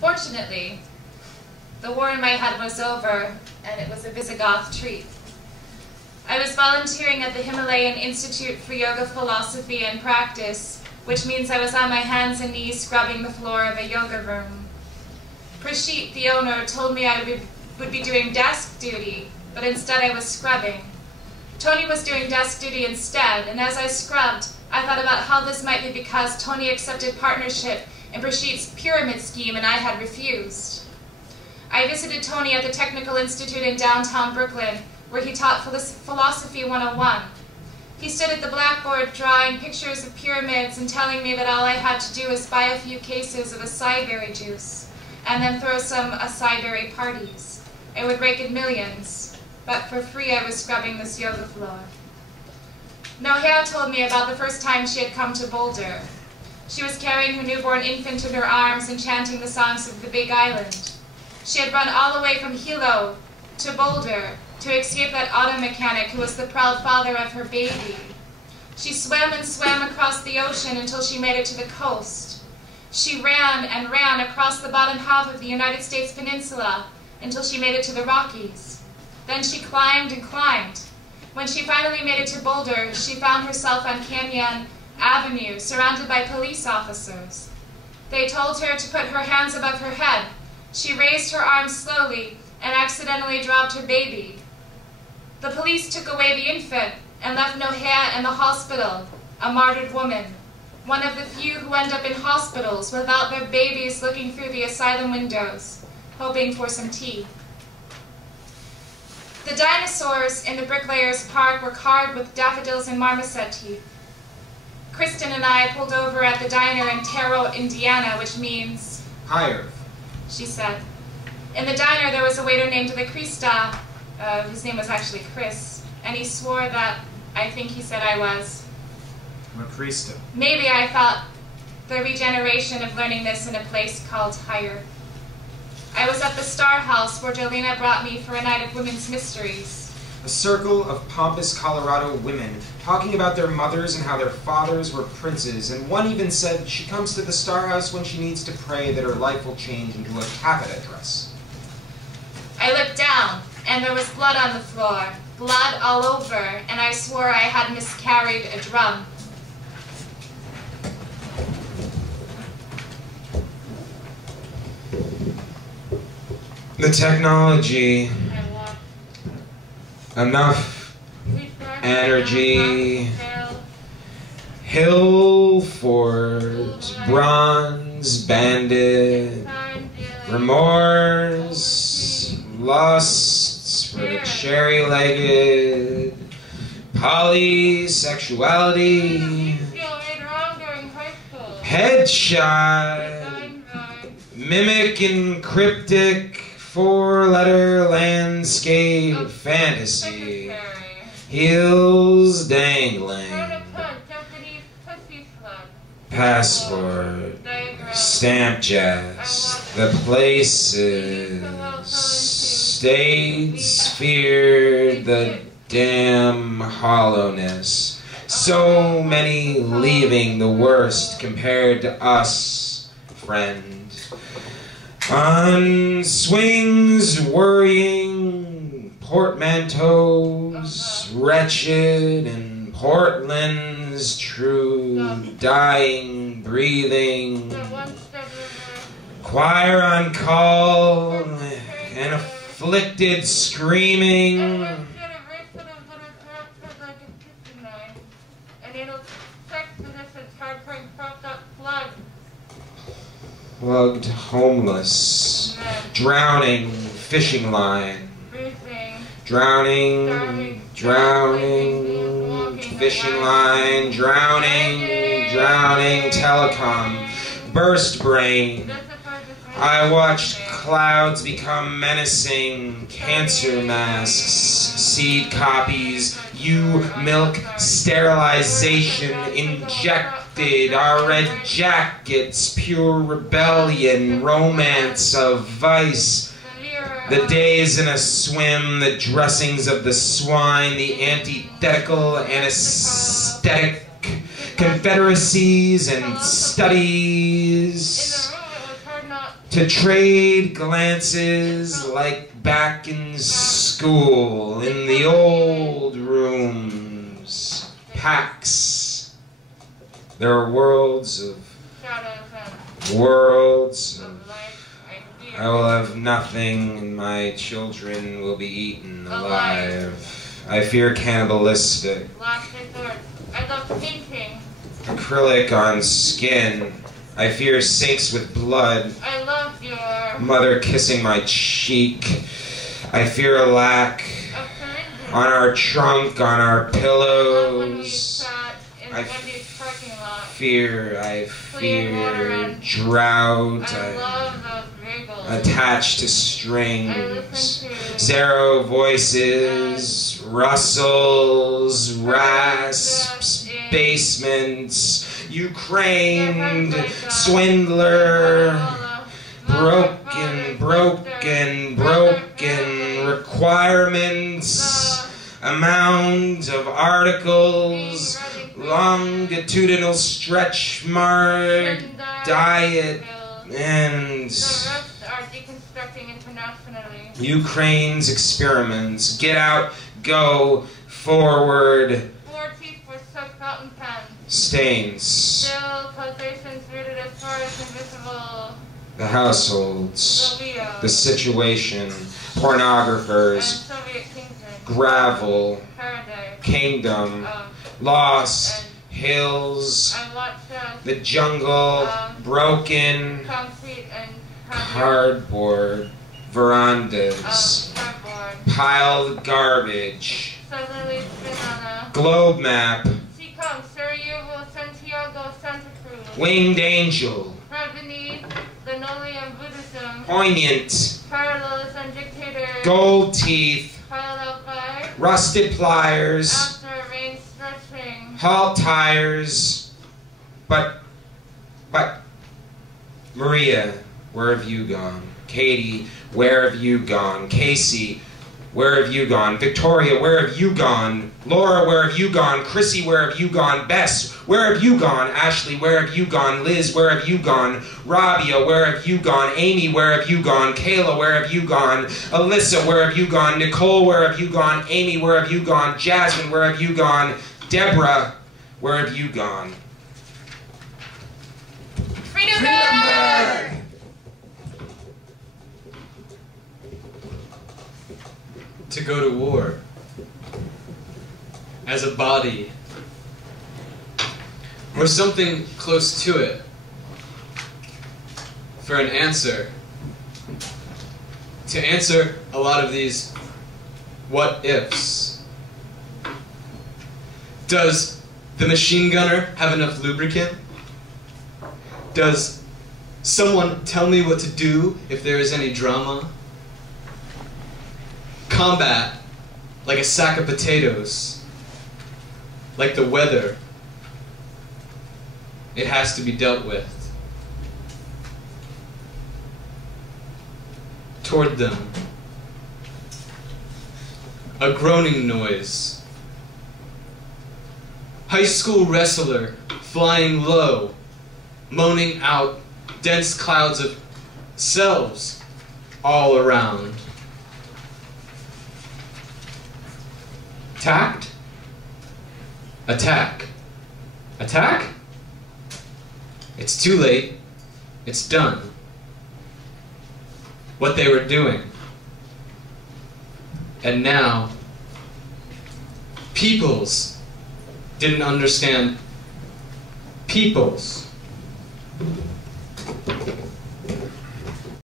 Fortunately, the war in my head was over, and it was a Visigoth treat. I was volunteering at the Himalayan Institute for Yoga Philosophy and Practice, which means I was on my hands and knees scrubbing the floor of a yoga room. Prashit, the owner, told me I would be doing desk duty, but instead I was scrubbing. Tony was doing desk duty instead, and as I scrubbed, I thought about how this might be because Tony accepted partnership in Prashit's pyramid scheme and I had refused. I visited Tony at the Technical Institute in downtown Brooklyn, where he taught Philosophy 101. He stood at the blackboard drawing pictures of pyramids and telling me that all I had to do was buy a few cases of acai berry juice and then throw some acai berry parties. It would rake in millions, but for free I was scrubbing this yoga floor. Nohea told me about the first time she had come to Boulder. She was carrying her newborn infant in her arms and chanting the songs of the Big Island. She had run all the way from Hilo to Boulder to escape that auto mechanic who was the proud father of her baby. She swam and swam across the ocean until she made it to the coast. She ran and ran across the bottom half of the United States peninsula until she made it to the Rockies. Then she climbed and climbed. When she finally made it to Boulder, she found herself on Canyon Avenue, surrounded by police officers. They told her to put her hands above her head. She raised her arms slowly and accidentally dropped her baby. The police took away the infant and left Nohea in the hospital, a martyred woman, one of the few who end up in hospitals without their babies looking through the asylum windows, hoping for some tea. The dinosaurs in the Bricklayers Park were carved with daffodils and marmoset teeth. Kristen and I pulled over at the diner in Terrell, Indiana, which means higher, she said. In the diner there was a waiter named Le Krista. His name was actually Chris, and he swore that I think he said I was Macrista. Maybe I felt the regeneration of learning this in a place called Higher. I was at the Star House where Jolena brought me for a night of women's mysteries. A circle of pompous Colorado women talking about their mothers and how their fathers were princes, and one even said she comes to the Star House when she needs to pray that her life will change into a taffeta dress. I looked down, and there was blood on the floor, blood all over, and I swore I had miscarried a drum. The technology, enough energy, Hillfort, Bronze Bandit, remorse, lusts for the cherry-legged, polysexuality, headshot, mimic and cryptic, four-letter landscape fantasy, heels dangling, passport, stamp jazz, the places, states feared the damn hollowness, so many leaving the worst compared to us, friend. On swings worrying, portmanteaus wretched, and Portland's true, dying, breathing, choir on call, and afflicted screaming. Plugged homeless, drowning fishing line, drowning fishing line, drowning telecom, burst brain. I watched clouds become menacing, cancer masks, seed copies, milk sterilization, injected, our red jackets, pure rebellion, romance of vice, the days in a swim, the dressings of the swine, the antithetical, anesthetic confederacies and studies, cannot. To trade glances like back in school, in the old rooms. Pax. There are worlds of worlds of I will have nothing and my children will be eaten alive. I fear cannibalistic. Last resort. I love painting. Acrylic on skin. I fear sinks with blood. I love your Mother kissing my cheek. I fear a lack on our trunk, on our pillows. I fear drought. Attached to strings. Zero voices, rustles, rasps, basements. Ukraine, swindler, broken requirements, amount of articles, longitudinal stretch mark, diet, and Ukraine's experiments. Get out, go, forward. Stains. Still causations rooted as far as invisible. The households. The situation. Pornographers. Gravel. Paradise. Kingdom. Lost. Hills. The jungle. Broken. Concrete and cardboard. Verandas. Piled garbage. Globe map. Sarajevo, Santiago, Santa Cruz. Winged angel. Beneath linoleum Buddhism. Poignant. Parallels and dictator. Gold teeth. Parallel by. Rusted pliers. After rain stretching. Halt tires. But, Maria, where have you gone? Katie, where have you gone? Casey, where have you gone? Victoria, where have you gone? Laura, where have you gone? Chrissy, where have you gone? Bess, where have you gone? Ashley, where have you gone? Liz, where have you gone? Rabia, where have you gone? Amy, where have you gone? Kayla, where have you gone? Alyssa, where have you gone? Nicole, where have you gone? Amy, where have you gone? Jasmine, where have you gone? Deborah, where have you gone? Freedom! To go to war as a body or something close to it for an answer, to answer a lot of these what ifs. Does the machine gunner have enough lubricant? Does someone tell me what to do if there is any drama? Combat, like a sack of potatoes, like the weather, it has to be dealt with. Toward them, a groaning noise. High school wrestler flying low, moaning out dense clouds of selves all around. Tact? Attack. Attack? It's too late. It's done. What they were doing. And now, peoples didn't understand peoples.